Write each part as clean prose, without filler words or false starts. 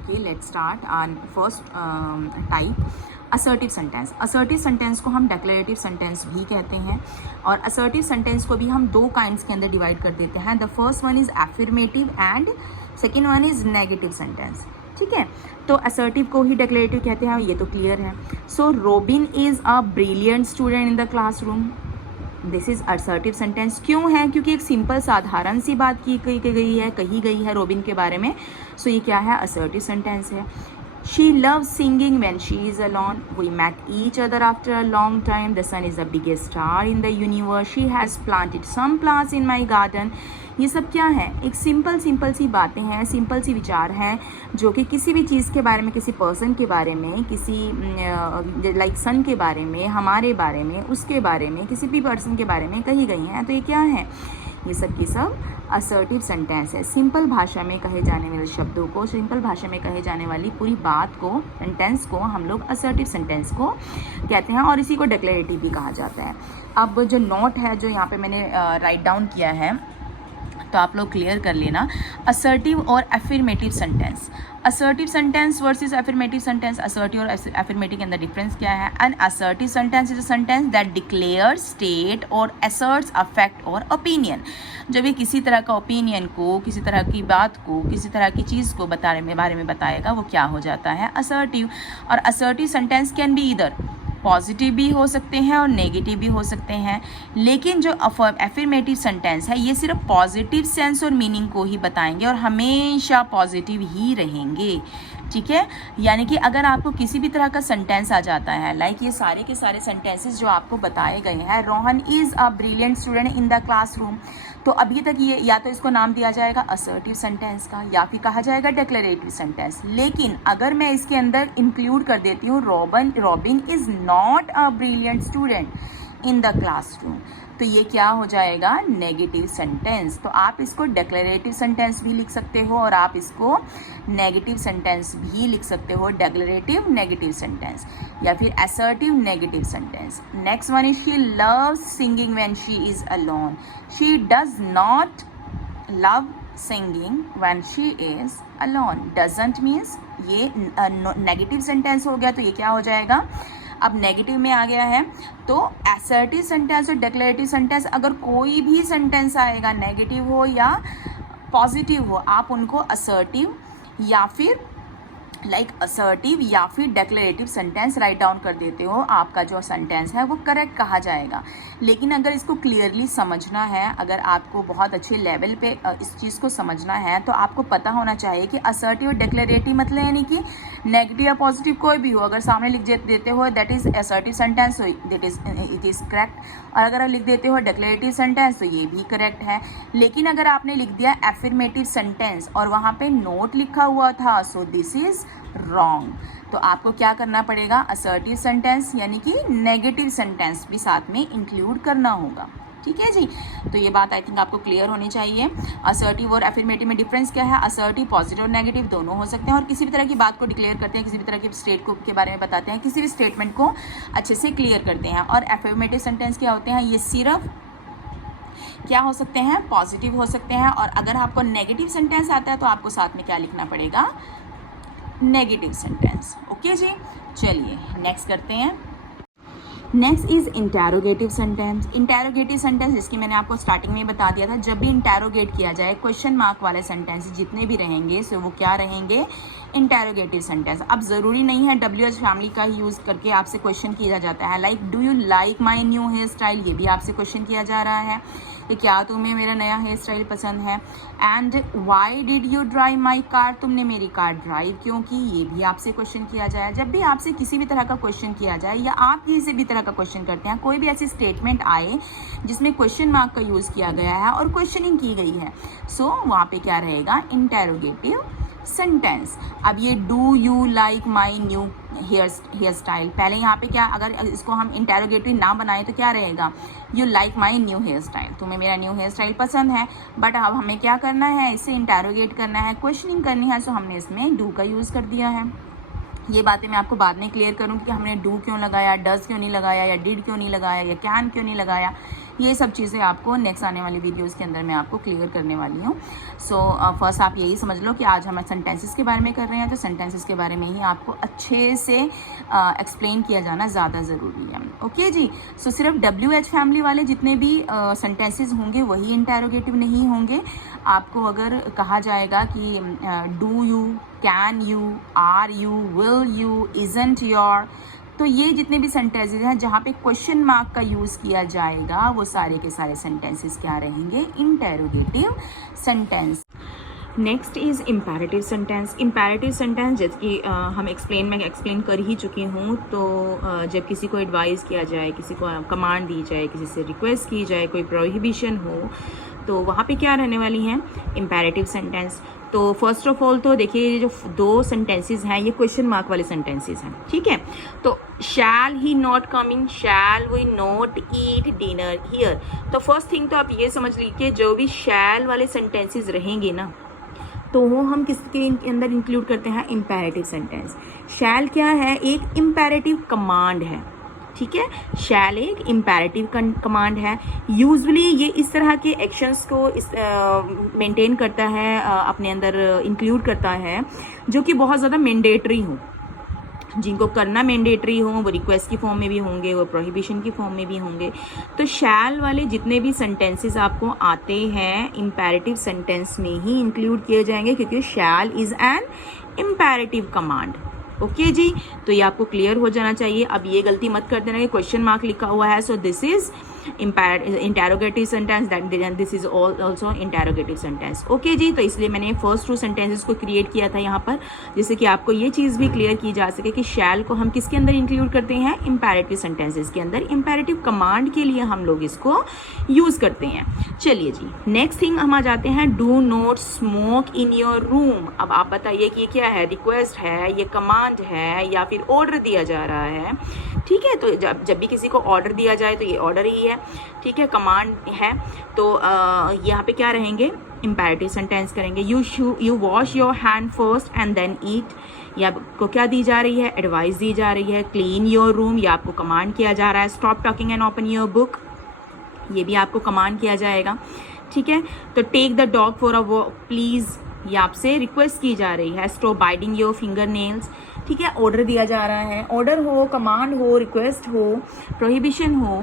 Okay, let's start on first type, assertive sentence. Assertive sentence को हम declarative sentence भी कहते हैं और असर्टिव सेंटेंस को भी हम दो काइंड्स के अंदर डिवाइड कर देते हैं। The first one is affirmative and second one is negative sentence. ठीक है, तो असर्टिव को ही डेक्लेरेटिव कहते हैं, ये तो क्लियर है। So Robin is a brilliant student in the classroom, this is assertive sentence. क्यों है? क्योंकि एक सिंपल साधारण सी बात कही गई है रोबिन के बारे में। सो ये क्या है? असर्टिव सेंटेंस है। She loves singing when she is alone. We met each other after a long time. The sun is the biggest star in the universe. She has planted some plants in my garden. ये सब क्या है? एक simple सी बातें हैं, simple सी विचार हैं जो कि किसी भी चीज़ के बारे में, किसी पर्सन के बारे में, किसी लाइक सन के बारे में, हमारे बारे में, उसके बारे में, किसी भी पर्सन के बारे में कही गई हैं। तो ये क्या है? ये सब की सब असर्टिव सेंटेंस है। सिंपल भाषा में कहे जाने वाले शब्दों को, सिंपल भाषा में कहे जाने वाली पूरी बात को, सेंटेंस को हम लोग असर्टिव सेंटेंस को कहते हैं और इसी को डिक्लेरेटिव भी कहा जाता है। अब जो नोट है जो यहाँ पे मैंने राइट डाउन किया है तो आप लोग क्लियर कर लेना। असर्टिव और affirmative sentence, assertive sentence versus affirmative sentence. Assertive और एफर्मेटिव के अंदर डिफरेंस क्या है? An assertive sentence is a sentence that declare, state और असर्ट्स अ फैक्ट और ओपिनियन। जब ये किसी तरह का ओपिनियन को, किसी तरह की बात को, किसी तरह की चीज़ को बारे में बताएगा, वो क्या हो जाता है? असर्टिव। और assertive sentence can be either positive भी हो सकते हैं और नेगेटिव भी हो सकते हैं, लेकिन जो एफर्मेटिव सेंटेंस है ये सिर्फ पॉजिटिव सेंस और मीनिंग को ही बताएंगे और हमेशा पॉजिटिव ही रहेंगे। ठीक है, यानी कि अगर आपको किसी भी तरह का सेंटेंस आ जाता है, लाइक ये सारे के सारे सेंटेंसेस जो आपको बताए गए हैं, Rohan is a brilliant student in the classroom, तो अभी तक ये या तो इसको नाम दिया जाएगा असर्टिव सेंटेंस का या फिर कहा जाएगा डिक्लेरेटिव सेंटेंस। लेकिन अगर मैं इसके अंदर इंक्लूड कर देती हूँ robin is not a brilliant student in the classroom, तो ये क्या हो जाएगा? Negative sentence. तो आप इसको डिक्लेरेटिव सेंटेंस भी लिख सकते हो और आप इसको नेगेटिव सेंटेंस भी लिख सकते हो, डिक्लेरेटिव नेगेटिव सेंटेंस या फिर assertive negative sentence. Next one is she loves singing when she is alone, she does not love singing when she is alone. Doesn't means ये नेगेटिव सेंटेंस हो गया, तो ये क्या हो जाएगा? अब नेगेटिव में आ गया है। तो असर्टिव सेंटेंस और डिक्लेरेटिव सेंटेंस, अगर कोई भी सेंटेंस आएगा, नेगेटिव हो या पॉजिटिव हो, आप उनको असर्टिव या फिर असर्टिव या फिर डिक्लेरेटिव सेंटेंस राइट डाउन कर देते हो, आपका जो सेंटेंस है वो करेक्ट कहा जाएगा। लेकिन अगर इसको क्लियरली समझना है, अगर आपको बहुत अच्छे लेवल पे इस चीज़ को समझना है, तो आपको पता होना चाहिए कि असर्टिव और डिक्लेरेटिव मतलब यानी कि नेगेटिव या पॉजिटिव कोई भी हो, अगर सामने लिख देते हो that is assertive sentence, it is correct, और अगर आप लिख देते हो डिक्लेरेटिव सेंटेंस तो ये भी करेक्ट है। लेकिन अगर आपने लिख दिया एफर्मेटिव सेंटेंस और वहाँ पे नोट लिखा हुआ था, सो दिस इज़ रॉन्ग। तो आपको क्या करना पड़ेगा? असर्टिव सेंटेंस यानी कि नेगेटिव सेंटेंस भी साथ में इंक्लूड करना होगा। ठीक है जी, तो ये बात आई थिंक आपको क्लियर होनी चाहिए। असर्टिव और एफर्मेटिव में डिफरेंस क्या है? असर्टिव पॉजिटिव और नेगेटिव दोनों हो सकते हैं और किसी भी तरह की बात को डिक्लेयर करते हैं, किसी भी तरह के स्टेट को के बारे में बताते हैं, किसी भी स्टेटमेंट को अच्छे से क्लियर करते हैं। और एफर्मेटिव सेंटेंस क्या होते हैं? ये सिर्फ क्या हो सकते हैं? पॉजिटिव हो सकते हैं। और अगर आपको नेगेटिव सेंटेंस आता है तो आपको साथ में क्या लिखना पड़ेगा? Negative sentence. ओके जी, चलिए नेक्स्ट करते हैं। Next is interrogative sentence. Interrogative sentence जिसकी मैंने आपको स्टार्टिंग में बता दिया था, जब भी इंटेरोगेट किया जाए, क्वेश्चन मार्क वाले सेंटेंस जितने भी रहेंगे सो वो क्या रहेंगे? Interrogative sentence. अब ज़रूरी नहीं है WH फैमिली का ही यूज़ करके आपसे क्वेश्चन किया जाता है, like do you like my new hairstyle, ये भी आपसे क्वेश्चन किया जा रहा है कि क्या तुम्हें मेरा नया हेयर स्टाइल पसंद है। And why did you drive my car, तुमने मेरी कार ड्राइव क्यों की, ये भी आपसे क्वेश्चन किया जाए। जब भी आपसे किसी भी तरह का क्वेश्चन किया जाए या आप किसी भी तरह का क्वेश्चन करते हैं, कोई भी ऐसी स्टेटमेंट आए जिसमें क्वेश्चन मार्क का यूज़ किया गया है और क्वेश्चनिंग की गई है, सो वहाँ पे क्या रहेगा? Interrogative sentence. अब ये do you like my new hairstyle, पहले यहाँ पे क्या, अगर इसको हम इंटेरोगेटिव ना बनाए तो क्या रहेगा? You like my new hairstyle, तुम्हें मेरा न्यू हेयर स्टाइल पसंद है। बट अब हमें क्या करना है? इसे इंटेरोगेट करना है, क्वेश्चनिंग करनी है, सो हमने इसमें डू का यूज़ कर दिया है। ये बातें मैं आपको बाद में क्लियर करूँगी कि हमने डू क्यों लगाया, डज क्यों नहीं लगाया, या डिड क्यों नहीं लगाया, या कैन क्यों नहीं लगाया। ये सब चीज़ें आपको नेक्स्ट आने वाली वीडियोज़ के अंदर मैं आपको क्लियर करने वाली हूँ। सो फर्स्ट आप यही समझ लो कि आज हम सेंटेंसेस के बारे में कर रहे हैं, तो सेंटेंसेस के बारे में ही आपको अच्छे से एक्सप्लेन किया जाना ज़्यादा ज़रूरी है। ओके जी। सो सिर्फ WH फैमिली वाले जितने भी सेंटेंसेस होंगे वही इंटेरोगेटिव नहीं होंगे। आपको अगर कहा जाएगा कि do you, can you, are you, will you, isn't your, तो ये जितने भी सेंटेंसेस हैं जहाँ पे क्वेश्चन मार्क का यूज़ किया जाएगा वो सारे के सारे सेंटेंसेस क्या रहेंगे, interrogative sentence. Next is imperative sentence. Imperative sentence जैसे कि मैं एक्सप्लेन कर ही चुकी हूँ। तो जब किसी को एडवाइस किया जाए, किसी को कमांड दी जाए, किसी से रिक्वेस्ट की जाए, कोई प्रोहिबिशन हो, तो वहाँ पे क्या रहने वाली हैं, इम्पेरेटिव सेंटेंस। तो फर्स्ट ऑफ ऑल तो देखिए ये जो दो सेंटेंसेस हैं ये क्वेश्चन मार्क वाले सेंटेंसेस हैं, ठीक है। तो shall he not coming, shall we not eat dinner here. तो फर्स्ट थिंग तो आप ये समझ लीजिए जो भी शैल वाले सेंटेंसेस रहेंगे ना, तो वो हम किसके अंदर इंक्लूड करते हैं, इम्पेरेटिव सेंटेंस। शैल क्या है, एक इम्पेरेटिव कमांड है, ठीक है। शैल एक इम्पेरेटिव कमांड है। यूजुअली ये इस तरह के एक्शंस को मेंटेन करता है, अपने अंदर इंक्लूड करता है जो कि बहुत ज़्यादा मैंडेटरी हो, जिनको करना मैंडेटरी हो, वो रिक्वेस्ट की फॉर्म में भी होंगे, वो प्रोहिबिशन की फॉर्म में भी होंगे। तो शैल वाले जितने भी सेंटेंसेस आपको आते हैं इम्पेरेटिव सेंटेंस में ही इंक्लूड किए जाएंगे, क्योंकि shall is an imperative command. Okay जी। तो ये आपको क्लियर हो जाना चाहिए। अब ये गलती मत कर देना कि क्वेश्चन मार्क लिखा हुआ है, so this is interrogative sentence, that this is also interrogative sentence. Okay जी। तो इसलिए मैंने फर्स्ट टू सेंटेंसेस को क्रिएट किया था यहाँ पर, जिससे कि आपको ये चीज़ भी क्लियर की जा सके कि शैल को हम किसके अंदर इंक्लूड करते हैं, इम्पेरेटिव सेंटेंसेस के अंदर। इम्पेरेटिव कमांड के लिए हम लोग इसको यूज़ करते हैं। चलिए जी, नेक्स्ट थिंग हम आ जाते हैं, do not smoke in your room. अब आप बताइए कि ये क्या है, रिक्वेस्ट है, ये कमांड है, या फिर ऑर्डर दिया जा रहा है, ठीक है। तो जब भी किसी को ऑर्डर दिया जाए तो ये ऑर्डर ही है, ठीक है, कमांड है। तो यहाँ पे क्या रहेंगे, इम्पेरेटिव सेंटेंस करेंगे। You wash your hand first and then eat. ये आपको क्या दी जा रही है, एडवाइस दी जा रही है। क्लीन योर रूम, ये आपको कमांड किया जा रहा है। Stop talking and open your book, ये भी आपको कमांड किया जाएगा, ठीक है। तो take the dog for a walk please, ये आपसे रिक्वेस्ट की जा रही है। Stop biting your fingernails, ठीक है, ऑर्डर दिया जा रहा है। ऑर्डर हो, कमांड हो, रिक्वेस्ट हो, प्रोहिबिशन हो,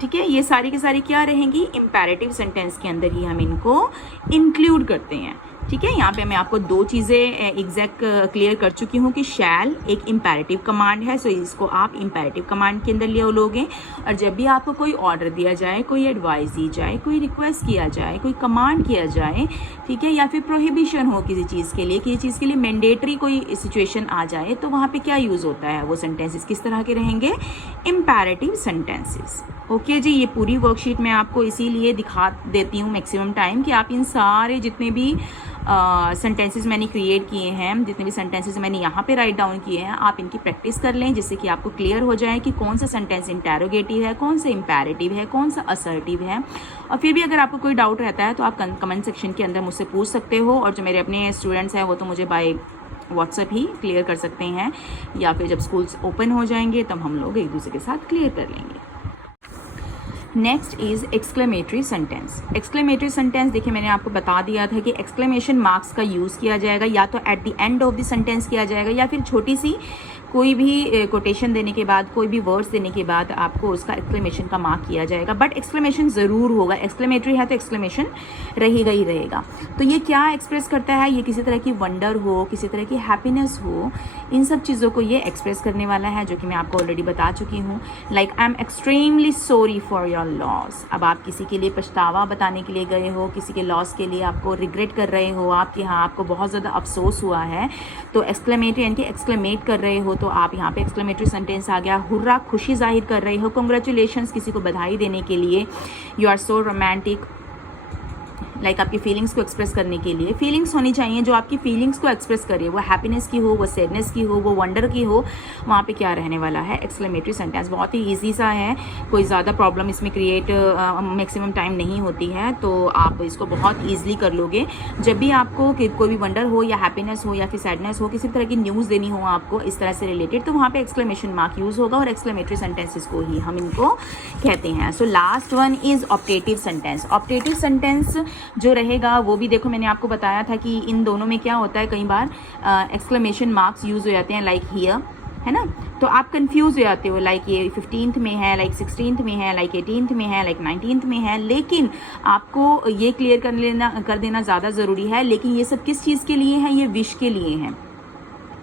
ठीक है, ये सारी की सारी क्या रहेंगी, इम्पेरेटिव सेंटेंस के अंदर ही हम इनको इंक्लूड करते हैं, ठीक है। यहाँ पे मैं आपको दो चीज़ें एग्जैक्ट क्लियर कर चुकी हूँ कि शैल एक इम्पेरेटिव कमांड है, सो इसको आप इम्पेरेटिव कमांड के अंदर ले लोगे। और जब भी आपको कोई ऑर्डर दिया जाए, कोई एडवाइस दी जाए, कोई रिक्वेस्ट किया जाए, कोई कमांड किया जाए, ठीक है, या फिर प्रोहिबिशन हो किसी चीज़ के लिए, किसी चीज़ के लिए मैंडेटरी कोई सिचुएशन आ जाए, तो वहाँ पे क्या यूज़ होता है, वो सेंटेंसेस किस तरह के रहेंगे, इम्पेरेटिव सेंटेंसेस। ओके जी। ये पूरी वर्कशीट मैं आपको इसीलिए दिखा देती हूँ मैक्सिमम टाइम कि आप इन सारे जितने भी सेंटेंसेस मैंने क्रिएट किए हैं, जितने भी सेंटेंसेस मैंने यहाँ पे राइट डाउन किए हैं, आप इनकी प्रैक्टिस कर लें, जिससे कि आपको क्लियर हो जाए कि कौन सा सेंटेंस इंटेरोगेटिव है, कौन सा इम्पेरेटिव है, कौन सा असर्टिव है। और फिर भी अगर आपको कोई डाउट रहता है तो आप कमेंट सेक्शन के अंदर मुझसे पूछ सकते हो, और जो मेरे अपने स्टूडेंट्स हैं वो तो मुझे बाय व्हाट्सएप ही क्लियर कर सकते हैं, या फिर जब स्कूल्स ओपन हो जाएंगे तब हम लोग एक दूसरे के साथ क्लियर कर लेंगे। Next is exclamatory sentence. Exclamatory sentence देखिए मैंने आपको बता दिया था कि एक्सक्लेमेशन मार्क्स का यूज़ किया जाएगा, या तो at the end of the sentence किया जाएगा, या फिर छोटी सी कोई भी कोटेशन देने के बाद, कोई भी वर्ड्स देने के बाद आपको उसका एक्सक्लेमेशन का मार्क किया जाएगा। बट एक्सक्लेमेशन ज़रूर होगा, एक्सक्लेमेटरी है तो एक्सक्लेमेशन रहेगा ही रहेगा। तो ये क्या एक्सप्रेस करता है, ये किसी तरह की वंडर हो, किसी तरह की हैप्पीनेस हो, इन सब चीज़ों को ये एक्सप्रेस करने वाला है, जो कि मैं आपको ऑलरेडी बता चुकी हूँ। Like I am extremely sorry for your loss. अब आप किसी के लिए पछतावा बताने के लिए गए हो, किसी के लॉस के लिए आपको रिग्रेट कर रहे हो, आपके यहाँ आपको बहुत ज़्यादा अफसोस हुआ है, तो एक्सक्लेमेटरी यानी कि एक्सक्लेमेट कर रहे हो, तो आप यहाँ पे एक्सक्लेमेटरी सेंटेंस आ गया। हुर्रा, खुशी जाहिर कर रहे हो, कॉन्ग्रेचुलेशंस, किसी को बधाई देने के लिए। You are so romantic, like आपकी फीलिंग्स को एक्सप्रेस करने के लिए फीलिंग्स होनी चाहिए जो आपकी फीलिंग्स को एक्सप्रेस करे, वो हैप्पीनेस की हो, वो सैडनेस की हो, वो वंडर की हो, वहाँ पे क्या रहने वाला है एक्सक्लेमेटरी सेंटेंस। बहुत ही ईजी सा है, कोई ज़्यादा प्रॉब्लम इसमें क्रिएट मैक्सिमम टाइम नहीं होती है, तो आप इसको बहुत ईजिली कर लोगे। जब भी आपको कोई भी वंडर हो या हैप्पीनेस हो या फिर सैडनेस हो, किसी तरह की न्यूज़ देनी हो आपको इस तरह से रिलेटेड, तो वहाँ पे एक्सक्लेमेशन मार्क यूज़ होगा और एक्सक्लेमेटरी सेंटेंसेस को ही हम इनको कहते हैं। So last one is optative sentence. Optative sentence जो रहेगा वो भी देखो मैंने आपको बताया था कि इन दोनों में क्या होता है, कई बार एक्सक्लेमेशन मार्क्स यूज़ हो जाते हैं लाइक हियर, है ना, तो आप कंफ्यूज हो जाते हो लाइक ये 15th में है, लाइक 16th में है, लाइक 18th में है, लाइक 19th में है, लेकिन आपको ये क्लियर कर देना ज़्यादा ज़रूरी है। लेकिन ये सब किस चीज़ के लिए है, ये विश के लिए है,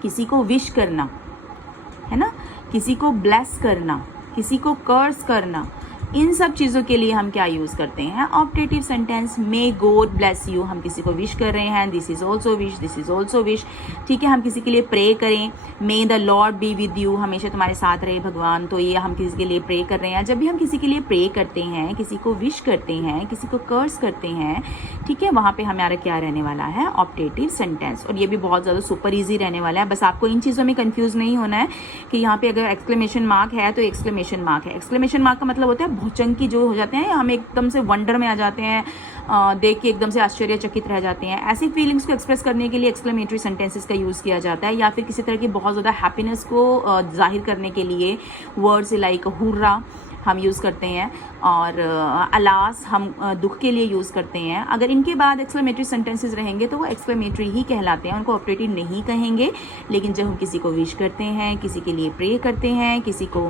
किसी को विश करना, है ना, किसी को ब्लेस करना, किसी को कर्स करना, इन सब चीज़ों के लिए हम क्या यूज़ करते हैं, optative sentence. May God bless you, हम किसी को विश कर रहे हैं, this is also wish, this is also wish, ठीक है। हम किसी के लिए प्रे करें, मे the Lord be with you, हमेशा तुम्हारे साथ रहे भगवान, तो ये हम किसी के लिए प्रे कर रहे हैं। जब भी हम किसी के लिए प्रे करते हैं, किसी को विश करते हैं, किसी को कर्स करते हैं, ठीक है, वहाँ पे हमारा क्या रहने वाला है, ऑप्टेटिव सेंटेंस। और ये भी बहुत ज़्यादा सुपर ईजी रहने वाला है, बस आपको इन चीज़ों में कन्फ्यूज़ नहीं होना है कि यहाँ पे अगर एक्सक्लेमेशन मार्क है तो एक्सक्लेमेशन मार्क है। एक्सक्लेमेशन मार्क का मतलब होता है भौचंकी जो हो जाते हैं, हम एकदम से वंडर में आ जाते हैं, देख के एकदम से आश्चर्यचकित रह जाते हैं। ऐसी फीलिंग्स को एक्सप्रेस करने के लिए एक्सक्लेमेटरी सेंटेंसेस का यूज़ किया जाता है, या फिर किसी तरह की बहुत ज़्यादा हैप्पीनेस को जाहिर करने के लिए वर्ड्स लाइक हुर्रा हम यूज़ करते हैं, और अलास हम दुख के लिए यूज़ करते हैं। अगर इनके बाद एक्सक्लेमेटरी सेंटेंसेस रहेंगे तो वो एक्सक्लेमेटरी ही कहलाते हैं, उनको ऑप्टेटिव नहीं कहेंगे। लेकिन जब हम किसी को विश करते हैं, किसी के लिए प्रे करते हैं, किसी को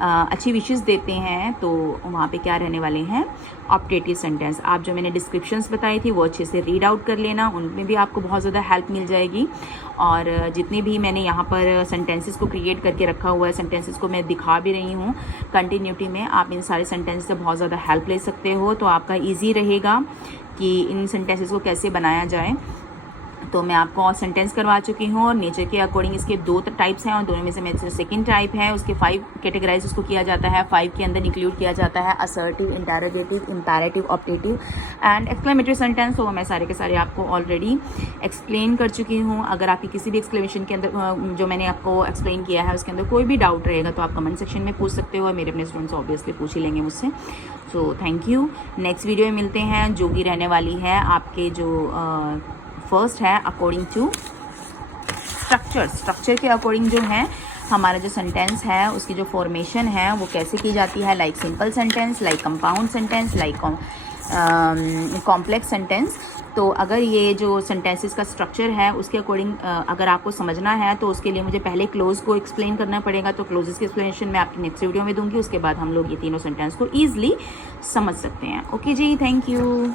अच्छी विशेस देते हैं, तो वहाँ पे क्या रहने वाले हैं, ऑप्टेटिव सेंटेंस। आप जो मैंने डिस्क्रिप्शंस बताई थी वो अच्छे से रीड आउट कर लेना, उनमें भी आपको बहुत ज़्यादा हेल्प मिल जाएगी। और जितने भी मैंने यहाँ पर सेंटेंसेस को क्रिएट करके रखा हुआ है, सेंटेंसेस को मैं दिखा भी रही हूँ कंटिन्यूटी में, आप इन सारे सेंटेंस से बहुत ज़्यादा हेल्प ले सकते हो। तो आपका ईजी रहेगा कि इन सेंटेंसेस को कैसे बनाया जाए। तो मैं आपको सेंटेंस करवा चुकी हूँ, और नेचर के अकॉर्डिंग इसके 2 टाइप्स हैं, और दोनों में से मेरे सेकंड टाइप है, उसके 5 कैटेगराइज उसको किया जाता है। 5 के अंदर इंक्लूड किया जाता है assertive, interrogative, imperative, optative and exclamatory sentence. तो मैं सारे के सारे आपको ऑलरेडी एक्सप्लेन कर चुकी हूँ। अगर आपकी किसी भी एक्सक्लेमेशन के अंदर जो मैंने आपको एक्सप्लेन किया है उसके अंदर कोई भी डाउट रहेगा तो आप कमेंट सेक्शन में पूछ सकते हो, और मेरे अपने स्टूडेंट्स ऑब्वियसली पूछ ही लेंगे मुझसे। So thank you. Next video में मिलते हैं, जो कि रहने वाली है आपके जो फर्स्ट है अकॉर्डिंग टू स्ट्रक्चर के अकॉर्डिंग जो है हमारा जो सेंटेंस है उसकी जो फॉर्मेशन है वो कैसे की जाती है, like simple sentence, like compound sentence, like complex sentence. तो अगर ये जो सेंटेंसेस का स्ट्रक्चर है उसके अकॉर्डिंग अगर आपको समझना है तो उसके लिए मुझे पहले क्लोज को एक्सप्लेन करना पड़ेगा। तो क्लोजेस की एक्सप्लेनेशन मैं आपकी नेक्स्ट वीडियो में दूंगी, उसके बाद हम लोग ये तीनों सेंटेंस को ईजिली समझ सकते हैं। ओके जी, थैंक यू।